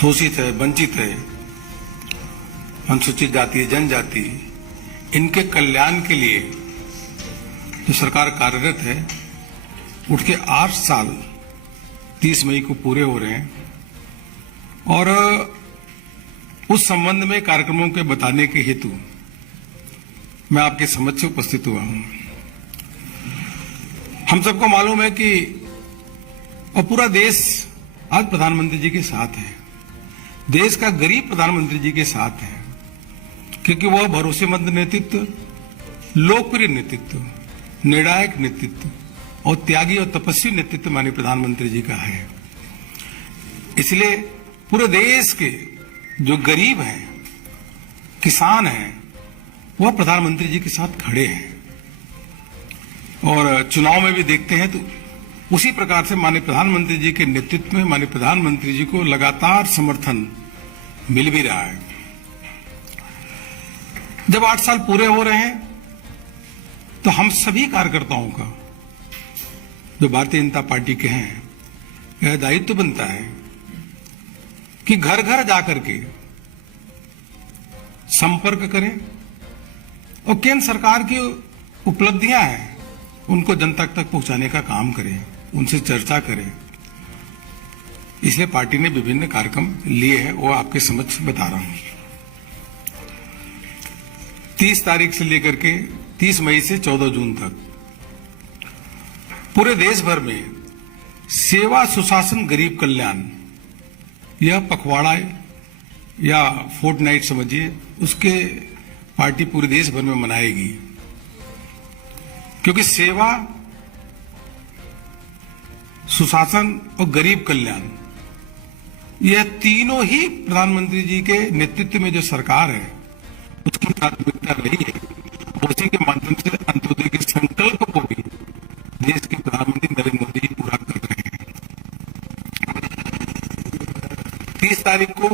शोषित है, वंचित है, अनुसूचित जाति, जनजाति, इनके कल्याण के लिए जो सरकार कार्यरत है, उठ के 8 साल 30 मई को पूरे हो रहे हैं और उस संबंध में कार्यक्रमों के बताने के हेतु मैं आपके समक्ष उपस्थित हुआ हूं। हम सबको मालूम है कि और पूरा देश आज प्रधानमंत्री जी के साथ है। देश का गरीब प्रधानमंत्री जी के साथ है, क्योंकि वह भरोसेमंद नेतृत्व, लोकप्रिय नेतृत्व, निर्णायक नेतृत्व और त्यागी और तपस्वी नेतृत्व माननीय प्रधानमंत्री जी का है। इसलिए पूरे देश के जो गरीब हैं, किसान हैं, वह प्रधानमंत्री जी के साथ खड़े हैं। और चुनाव में भी देखते हैं तो उसी प्रकार से माननीय प्रधानमंत्री जी के नेतृत्व में माननीय प्रधानमंत्री जी को लगातार समर्थन मिल भी रहा है। जब 8 साल पूरे हो रहे हैं तो हम सभी कार्यकर्ताओं का, जो भारतीय जनता पार्टी के हैं, यह दायित्व बनता है कि घर घर जाकर के संपर्क करें और केंद्र सरकार की उपलब्धियां हैं उनको जनता तक पहुंचाने का काम करें, उनसे चर्चा करें। इसलिए पार्टी ने विभिन्न कार्यक्रम लिए हैं, वो आपके समक्ष बता रहा हूं। 30 तारीख से लेकर के 30 मई से 14 जून तक पूरे देश भर में सेवा सुशासन गरीब कल्याण, यह पखवाड़ा या फोर्टनाइट समझिए, उसके पार्टी पूरे देश भर में मनाएगी। क्योंकि सेवा, सुशासन और गरीब कल्याण, यह तीनों ही प्रधानमंत्री जी के नेतृत्व में जो सरकार है उसकी प्राथमिकता रही है। उसी के माध्यम से अंत्योदय के संकल्प को भी देश के प्रधानमंत्री नरेंद्र मोदी जी पूरा कर रहे हैं। 30 तारीख को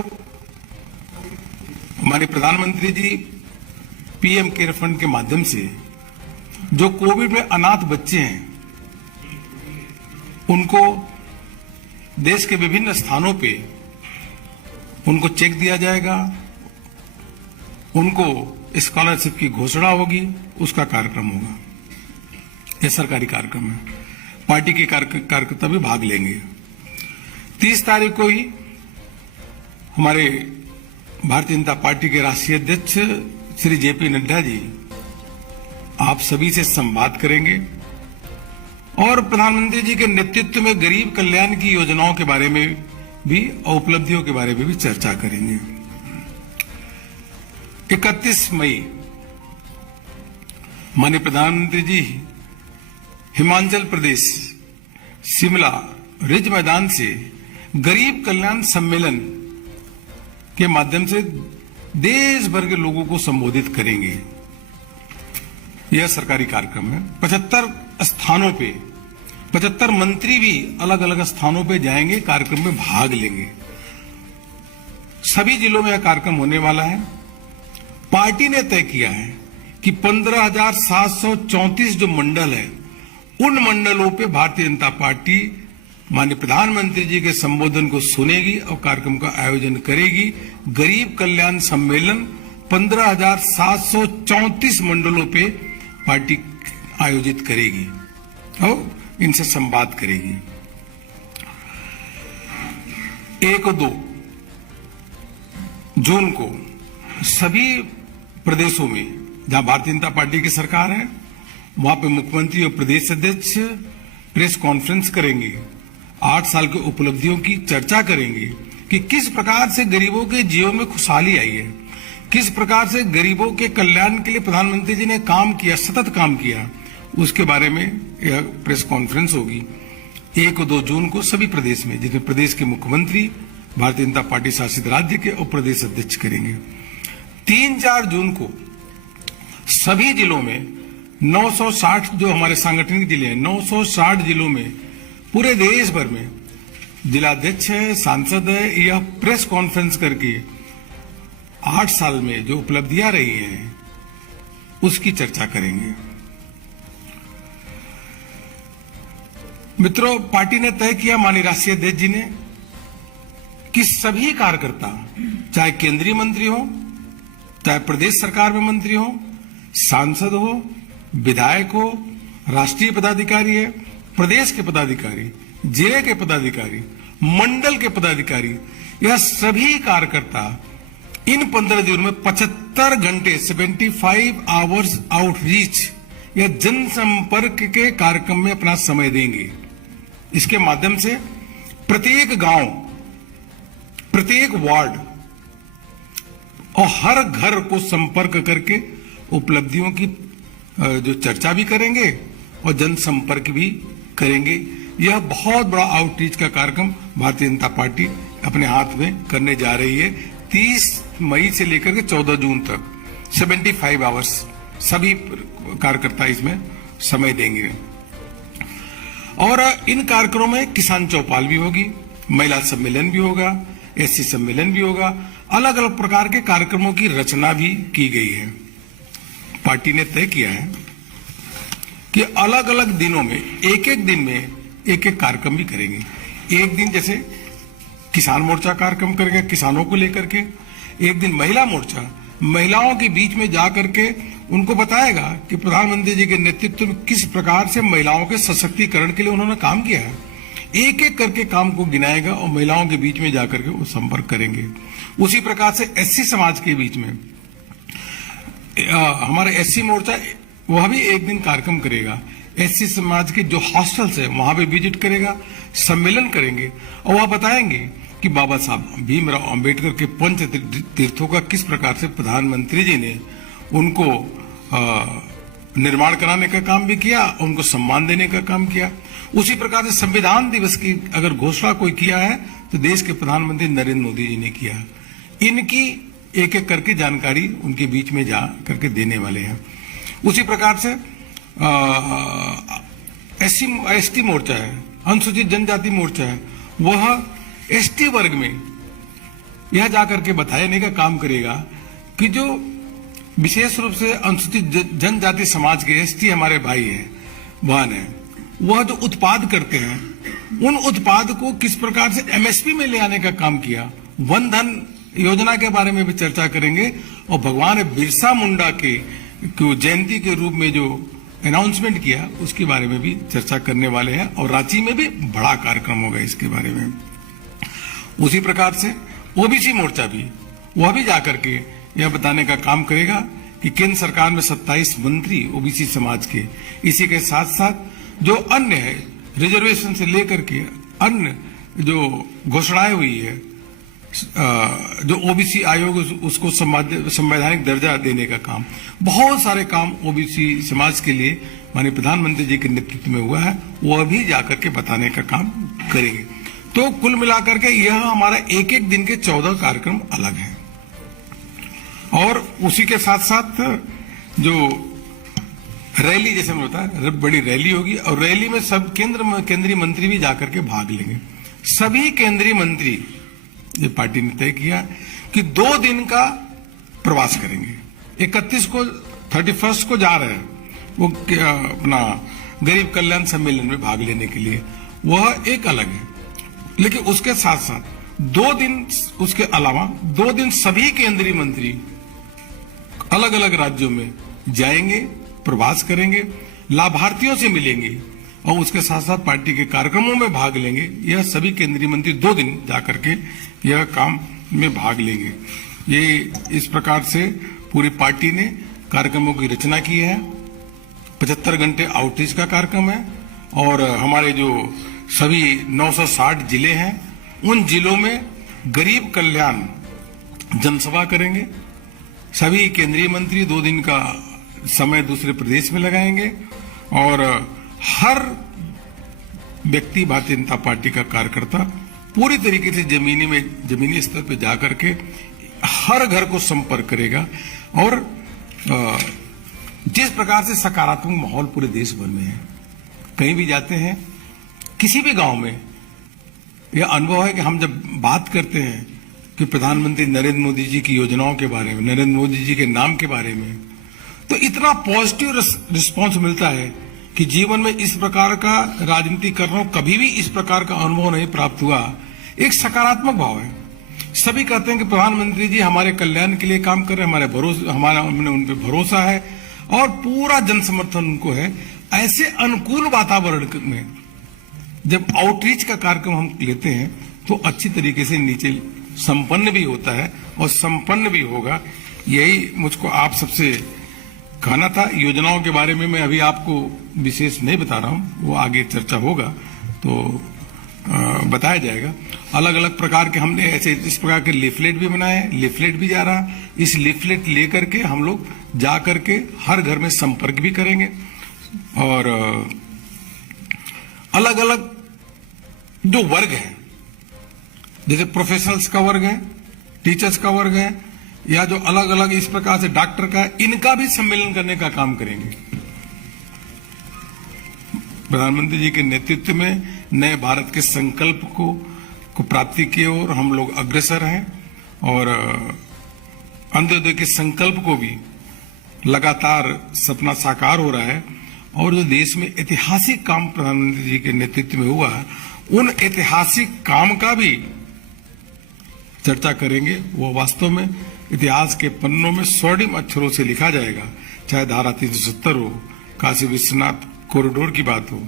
हमारे प्रधानमंत्री जी पीएम केयर फंड के माध्यम से जो कोविड में अनाथ बच्चे हैं उनको देश के विभिन्न स्थानों पे उनको चेक दिया जाएगा, उनको स्कॉलरशिप की घोषणा होगी, उसका कार्यक्रम होगा। यह सरकारी कार्यक्रम है, पार्टी के कार्यकर्ता भी भाग लेंगे। 30 तारीख को ही हमारे भारतीय जनता पार्टी के राष्ट्रीय अध्यक्ष श्री जेपी नड्डा जी आप सभी से संवाद करेंगे और प्रधानमंत्री जी के नेतृत्व में गरीब कल्याण की योजनाओं के बारे में भी और उपलब्धियों के बारे में भी चर्चा करेंगे। 31 मई माननीय प्रधानमंत्री जी हिमाचल प्रदेश शिमला रिज मैदान से गरीब कल्याण सम्मेलन के माध्यम से देश भर के लोगों को संबोधित करेंगे। यह सरकारी कार्यक्रम है। 75 स्थानों पे 75 मंत्री भी अलग अलग स्थानों पे जाएंगे, कार्यक्रम में भाग लेंगे। सभी जिलों में यह कार्यक्रम होने वाला है। पार्टी ने तय किया है कि 15,734 जो मंडल है, उन मंडलों पे भारतीय जनता पार्टी माननीय प्रधानमंत्री जी के संबोधन को सुनेगी और कार्यक्रम का आयोजन करेगी। गरीब कल्याण सम्मेलन 15,734 मंडलों पे पार्टी आयोजित करेगी और इनसे संवाद करेगी। 1 और 2 जून को सभी प्रदेशों में जहां भारतीय जनता पार्टी की सरकार है, वहां पे मुख्यमंत्री और प्रदेश अध्यक्ष प्रेस कॉन्फ्रेंस करेंगे। 8 साल की उपलब्धियों की चर्चा करेंगे कि किस प्रकार से गरीबों के जीवन में खुशहाली आई है, किस प्रकार से गरीबों के कल्याण के लिए प्रधानमंत्री जी ने काम किया, सतत काम किया, उसके बारे में यह प्रेस कॉन्फ्रेंस होगी। 1 और 2 जून को सभी प्रदेश में, जिसमें प्रदेश के मुख्यमंत्री भारतीय जनता पार्टी शासित राज्य के और प्रदेश अध्यक्ष करेंगे। 3-4 जून को सभी जिलों में 960 जो हमारे सांगठनिक जिले हैं, 960 जिलों में पूरे देश भर में जिलाध्यक्ष है, सांसद है, यह प्रेस कॉन्फ्रेंस करके 8 साल में जो उपलब्धियां रही हैं उसकी चर्चा करेंगे। मित्रों, पार्टी ने तय किया, माननीय राष्ट्रीय अध्यक्ष जी ने, कि सभी कार्यकर्ता, चाहे केंद्रीय मंत्री हो, चाहे प्रदेश सरकार में मंत्री हो, सांसद हो, विधायक हो, राष्ट्रीय पदाधिकारी है, प्रदेश के पदाधिकारी, जिले के पदाधिकारी, मंडल के पदाधिकारी, यह सभी कार्यकर्ता इन 15 दिनों में 75 घंटे 75 आवर्स आउटरीच या जनसंपर्क के कार्यक्रम में अपना समय देंगे। इसके माध्यम से प्रत्येक गांव, प्रत्येक वार्ड और हर घर को संपर्क करके उपलब्धियों की जो चर्चा भी करेंगे और जनसंपर्क भी करेंगे। यह बहुत बड़ा आउटरीच का कार्यक्रम भारतीय जनता पार्टी अपने हाथ में करने जा रही है। 30 मई से लेकर के 14 जून तक 75 आवर्स सभी कार्यकर्ता इसमें समय देंगे। और इन कार्यक्रमों में किसान चौपाल भी होगी, महिला सम्मेलन भी होगा, एससी सम्मेलन भी होगा। अलग अलग प्रकार के कार्यक्रमों की रचना भी की गई है। पार्टी ने तय किया है कि अलग अलग दिनों में एक एक दिन में एक एक कार्यक्रम भी करेंगे। एक दिन जैसे किसान मोर्चा कार्यक्रम करेगा किसानों को लेकर के, एक दिन महिला मोर्चा महिलाओं के बीच में जाकर के उनको बताएगा कि प्रधानमंत्री जी के नेतृत्व में किस प्रकार से महिलाओं के सशक्तिकरण के लिए उन्होंने काम किया है। एक एक करके काम को गिनाएगा और महिलाओं के बीच में जाकर के वो संपर्क करेंगे। उसी प्रकार से एससी समाज के बीच में हमारा एससी मोर्चा वह भी एक दिन कार्यक्रम करेगा। एससी समाज के जो हॉस्टल्स है वहां पे विजिट करेगा, सम्मेलन करेंगे और वह बताएंगे कि बाबा साहब भीमराव अंबेडकर के पंच तीर्थों का किस प्रकार से प्रधानमंत्री जी ने उनको निर्माण कराने का काम भी किया, उनको सम्मान देने का काम किया। उसी प्रकार से संविधान दिवस की अगर घोषणा कोई किया है तो देश के प्रधानमंत्री नरेंद्र मोदी जी ने किया। इनकी एक एक करके जानकारी उनके बीच में जा करके देने वाले हैं। उसी प्रकार से एसटी मोर्चा है, अनुसूचित जनजाति मोर्चा है, वह एसटी वर्ग में यह जाकर के बताने का काम करेगा कि जो विशेष रूप से अनुसूचित जनजाति समाज के एसटी हमारे भाई हैं, बहन है, वह जो उत्पाद करते हैं उन उत्पाद को किस प्रकार से एमएसपी में ले आने का काम किया। वन धन योजना के बारे में भी चर्चा करेंगे और भगवान बिरसा मुंडा के जयंती के रूप में जो अनाउंसमेंट किया उसके बारे में भी चर्चा करने वाले हैं और रांची में भी बड़ा कार्यक्रम होगा इसके बारे में। उसी प्रकार से ओबीसी मोर्चा भी वह भी जाकर के यह बताने का काम करेगा कि केंद्र सरकार में 27 मंत्री ओबीसी समाज के, इसी के साथ साथ जो अन्य है रिजर्वेशन से लेकर के अन्य जो घोषणाएं हुई है, जो ओबीसी आयोग उसको संवैधानिक दर्जा देने का काम, बहुत सारे काम ओबीसी समाज के लिए माननीय प्रधानमंत्री जी के नेतृत्व में हुआ है, वह भी जाकर के बताने का काम करेंगे। तो कुल मिलाकर के यह हमारा एक एक दिन के 14 कार्यक्रम अलग हैं। और उसी के साथ साथ जो रैली, जैसे मैं बताया, बड़ी रैली होगी और रैली में सब केंद्रीय मंत्री भी जाकर के भाग लेंगे। सभी केंद्रीय मंत्री, ये पार्टी ने तय किया कि 2 दिन का प्रवास करेंगे। 31 को 31 को जा रहे हैं वो अपना गरीब कल्याण सम्मेलन में भाग लेने के लिए, वह एक अलग है। लेकिन उसके साथ साथ 2 दिन, उसके अलावा 2 दिन सभी केंद्रीय मंत्री अलग अलग राज्यों में जाएंगे, प्रवास करेंगे, लाभार्थियों से मिलेंगे और उसके साथ साथ पार्टी के कार्यक्रमों में भाग लेंगे। यह सभी केंद्रीय मंत्री 2 दिन जाकर के यह काम में भाग लेंगे। ये इस प्रकार से पूरी पार्टी ने कार्यक्रमों की रचना की है। 75 घंटे आउटरीच का कार्यक्रम है और हमारे जो सभी 960 जिले हैं उन जिलों में गरीब कल्याण जनसभा करेंगे। सभी केंद्रीय मंत्री 2 दिन का समय दूसरे प्रदेश में लगाएंगे और हर व्यक्ति, भारतीय जनता पार्टी का कार्यकर्ता पूरी तरीके से जमीनी स्तर पर जाकर के हर घर को संपर्क करेगा। और जिस प्रकार से सकारात्मक माहौल पूरे देश भर में है, कहीं भी जाते हैं, किसी भी गांव में यह अनुभव है कि हम जब बात करते हैं कि प्रधानमंत्री नरेंद्र मोदी जी की योजनाओं के बारे में, नरेंद्र मोदी जी के नाम के बारे में, तो इतना पॉजिटिव रिस्पांस मिलता है कि जीवन में इस प्रकार का राजनीति कर रहा हूं, कभी भी इस प्रकार का अनुभव नहीं प्राप्त हुआ। एक सकारात्मक भाव है। सभी कहते हैं कि प्रधानमंत्री जी हमारे कल्याण के लिए काम कर रहे हैं, हमारा हमने उन पे भरोसा है और पूरा जनसमर्थन उनको है। ऐसे अनुकूल वातावरण में जब आउटरीच का कार्यक्रम हम लेते हैं तो अच्छी तरीके से नीचे संपन्न भी होता है और संपन्न भी होगा। यही मुझको आप सबसे कहना था। योजनाओं के बारे में मैं अभी आपको विशेष नहीं बता रहा हूं, वो आगे चर्चा होगा तो बताया जाएगा। अलग अलग प्रकार के हमने ऐसे इस प्रकार के लीफलेट भी बनाए, लीफलेट भी जा रहा। इस लीफलेट लेकर के हम लोग जा करके हर घर में संपर्क भी करेंगे और अलग अलग जो वर्ग है, जैसे प्रोफेशनल्स का वर्ग है, टीचर्स का वर्ग है, या जो अलग अलग इस प्रकार से डॉक्टर का है, इनका भी सम्मेलन करने का काम करेंगे। प्रधानमंत्री जी के नेतृत्व में नए भारत के संकल्प को प्राप्ति की ओर हम लोग अग्रसर हैं और अंत्योदय के संकल्प को भी लगातार सपना साकार हो रहा है। और जो देश में ऐतिहासिक काम प्रधानमंत्री जी के नेतृत्व में हुआ है, उन ऐतिहासिक काम का भी चर्चा करेंगे। वो वास्तव में इतिहास के पन्नों में स्वर्णिम अक्षरों से लिखा जाएगा। चाहे धारा 370 हो, काशी विश्वनाथ कॉरिडोर की बात हो,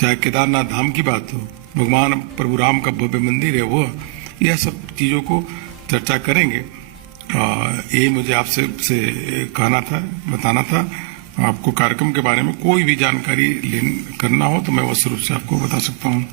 चाहे केदारनाथ धाम की बात हो, भगवान प्रभु राम का भव्य मंदिर है वो, यह सब चीजों को चर्चा करेंगे। यही मुझे आपसे कहना था, बताना था। आपको कार्यक्रम के बारे में कोई भी जानकारी करना हो तो मैं अवश्य रूप से आपको बता सकता हूँ।